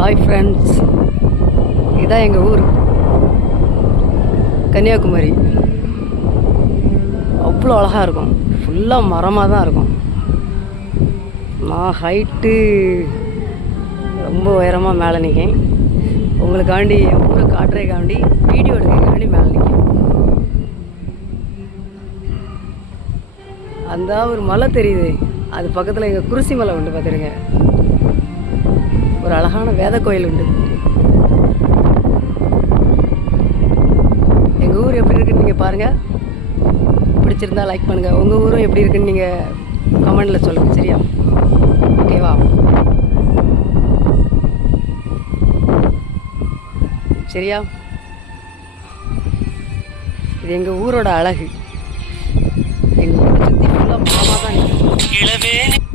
Hi friends, இதுதான் எங்கள் ஊர் கன்னியாகுமரி. அவ்வளோ அழகாக இருக்கும். ஃபுல்லாக மரமாக தான் இருக்கும். நான் ஹைட்டு ரொம்ப உயரமாக மேலே நிற்கேன். உங்களுக்காண்டி என் ஊரை காட்டுறதுக்காண்டி வீடியோ எடுக்கிறதுக்காண்டி மேலே நிற்கேன். அந்த ஒரு மலை தெரியுது, அது பக்கத்தில் எங்கள் குருசி மலை உண்டு பார்த்துருங்க. ஒரு அழகான வேத கோயில் உண்டு. எங்கள் ஊர் எப்படி இருக்குன்னு நீங்கள் பாருங்கள். பிடிச்சிருந்தா லைக் பண்ணுங்கள். உங்கள் ஊரும் எப்படி இருக்குன்னு நீங்கள் கமெண்டில் சொல்லுங்கள். சரியா? ஓகேவா? சரியா? இது எங்கள் ஊரோட அழகு. எங்கள் ஊரை சுற்றி ஃபுல்லாக மரமாக தான் நிற்கும்.